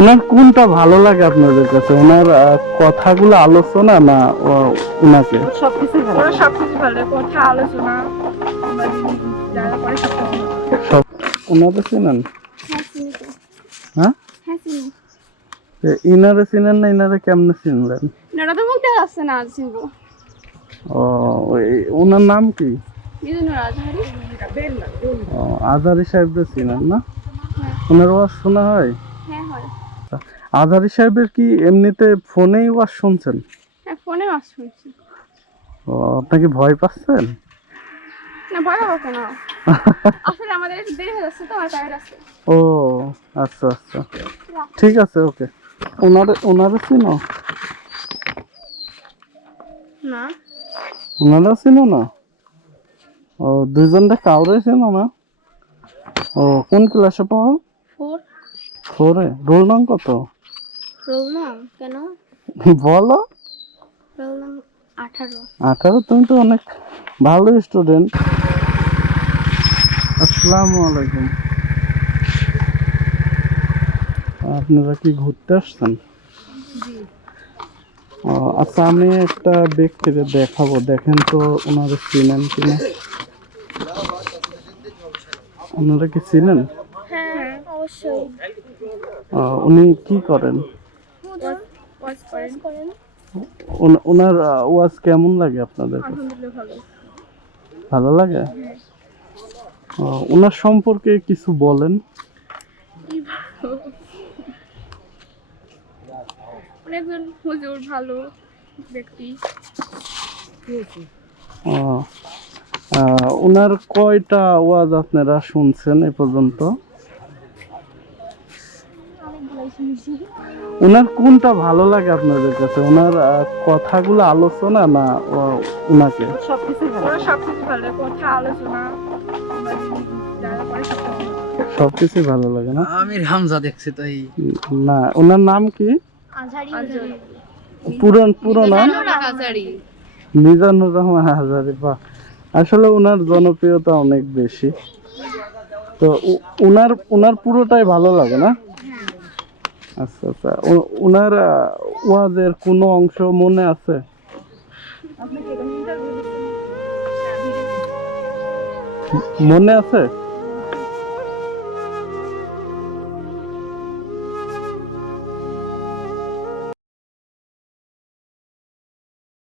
ওনার কোনটা ভালো লাগে আপনাদের কাছে? ওনার কথাগুলো আলোচনা না ওনাকে? সব ওনারে চিনেন? হ্যাঁ হ্যাঁ? হ্যাঁ ইনারে চিনেন না ইনারে কেমনে চিনলেন? ওটা তো মুখ দেখা যাচ্ছে না চিনবো। ও ওনার নাম কি? আজারি সাহেবদের চিনেন না? হ্যাঁ। ওনার ওয়াজ শোনা হয়? আজারি সাহেবের কি এমনিতে ফোনেই ওয়াজ শুনছেন? হ্যাঁ ফোনে মাছ শুনছি। ও আপনাকে ভয় পাচ্ছেন? না ভয় পাবো কেন? আসলে আমাদের একটু দেরি হয়ে যাচ্ছে তো আমার টায়ার আছে। ও আচ্ছা আচ্ছা। ঠিক আছে ওকে। ওনার ওনারে চিনো? না। ওনারা চিনো না? ও দুইজনটা কাউরে চিনো না? ও কোন ক্লাসে পড়ো? ফোর। ফোরে। রোল নাম কত? রোল নাম কেন? বলো। রোল নাম আঠারো। আঠারো? তুমি তো অনেক ভালো স্টুডেন্ট আসসালামু আলাইকুম। আপনারা কি ঘুরতে আসছেন? আচ্ছা আমি একটা ব্যক্তিকে দেখাবো। দেখেন তো ওনারা চিনেন কিনা। ওনারা কি চিনেন? হ্যাঁ উনি কি করেন? করেন। ওনার ওয়াজ কেমন লাগে আপনাদের? ভালো। লাগে? ওনার সম্পর্কে কিছু বলেন। অনেকজন হুজুর ভালো ব্যক্তি। ওনার কয়টা ওয়াজ আপনারা শুনছেন এ পর্যন্ত? ওনার কোনটা ভালো লাগে আপনাদের কাছে? ওনার কথাগুলো আলোচনা না ওনাকে? সবকিছু ভালো। বা লাগে। না? আমি হামজা দেখছি তো এই। না ওনার নাম কি? পুরন পুরো নাম? মিজানুর রহমান হাজারি বাহ। আসলে ওনার জনপ্রিয়তা অনেক বেশি। তো উনার উনার পুরোটাই ভালো লাগে না? আচ্ছা আচ্ছা। ওনার ওয়াজের কোনো অংশ মনে আছে? মনে আছে?